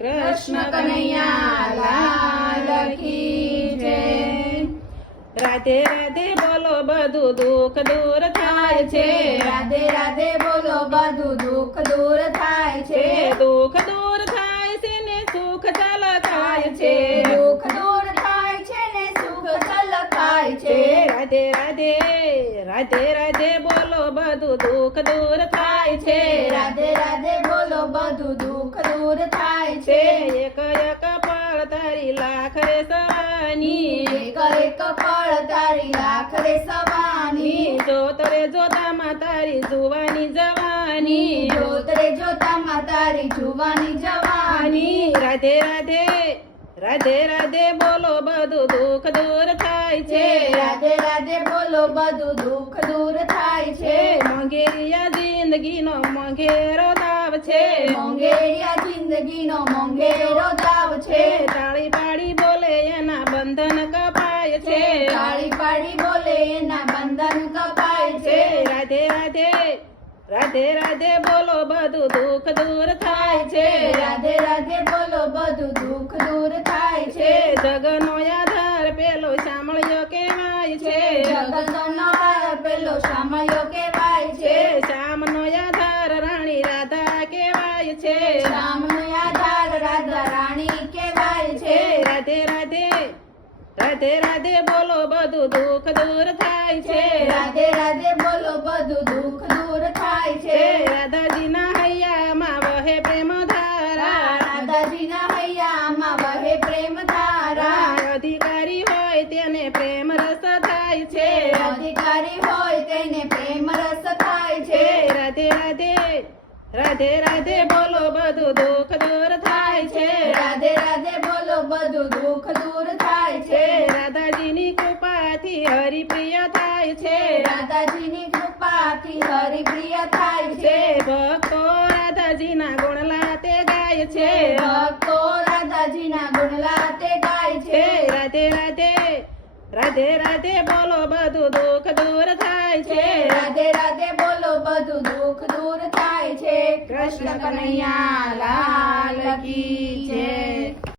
કૃષ્ણ કનૈયા લાલ કી જય. રાધે રાધે બોલો બધું દુઃખ દૂર થાય છે. રાધે રાધે બોલો બધું દુઃખ દૂર થાય છે. દુઃખ દૂર થાય છે ને સુખ થાય છે. દુઃખ દૂર થાય છે ને સુખ થાય છે. રાધે રાધે રાધે રાધે બોલો બધું દુઃખ દૂર થાય છે. રાધે રાધે બોલો બધું દુઃખ દૂર થાય છે. એક એક પળ તારી લાખ રે સવાની એક એક પળ તારી લાખ રે સવાની જોત રે જોતામાં તારી જુવાની જવાની. જોત રે જોતામાં તારી જુવાની જવાની. રાધે રાધે રાધે રાધે બોલો બધું દુઃખ દૂર થાય છે. રાધે રાધે બોલો બધું દુઃખ દૂર થાય છે. મોંઘેરિયા જિંદગીનો મોંઘેરો દાવ છે? મોંઘેરિયા જિંદગીનો મોંઘેરો દાવ છે. તાળી પાડી બોલે એના બંધન કપાય છે. તાળી પાડી બોલે એના બંધન કપાય છે. રાધે રાધે રાધે રાધે બોલો બધું દુઃખ દૂર થાય છે. રાધે રાધે બોલો બધું દુઃખ દૂર થાય છે. જગનો આધાર પેલો સાંભળ્યો કહેવાય છે. જગતનો હાર પેલો સામયો કહેવાય છે છે શ્યામનો આધાર રાણી રાધા કહેવાય છે રામનો આધાર રાધા રાણી કહેવાય છે છે રાધે રાધે રાધે રાધે બોલો બધું દુઃખ દૂર થાય છે. રાધે રાધે બોલો બધું દુઃખ દૂર થાય છે. રાધાજીના હૈયામાં વહે પ્રેમ ધારા. રાધાજીના હૈયામાં વહે પ્રેમ ધારા. અધિકારી હોય તેને પ્રેમ રસ થાય છે. અધિકારી હોય તેને પ્રેમ રસ થાય છે. રાધે રાધે રાધે રાધે બોલો બધું દુઃખ દૂર થાય છે રાધે રાધે બોલો બધું દુઃખ દૂર થાય છે છે રાધાજીની કૃપાથી હરિપ્રિય થાય છે રાધાજીની કૃપાથી હરિપ્રિય થાય છે. છે ભક્તો રાધાજીના ગુણલા તે ગાય છે. ભક્તો રાધાજીના ગુણલા તે ગાય છે. છે રાધે રાધે રાધે રાધે બોલો બધું દુઃખ દૂર થાય છે. રાધે રાધે બોલો બધું દુઃખ દૂર થાય છે. કૃષ્ણ કનૈયા લાલ કી જય.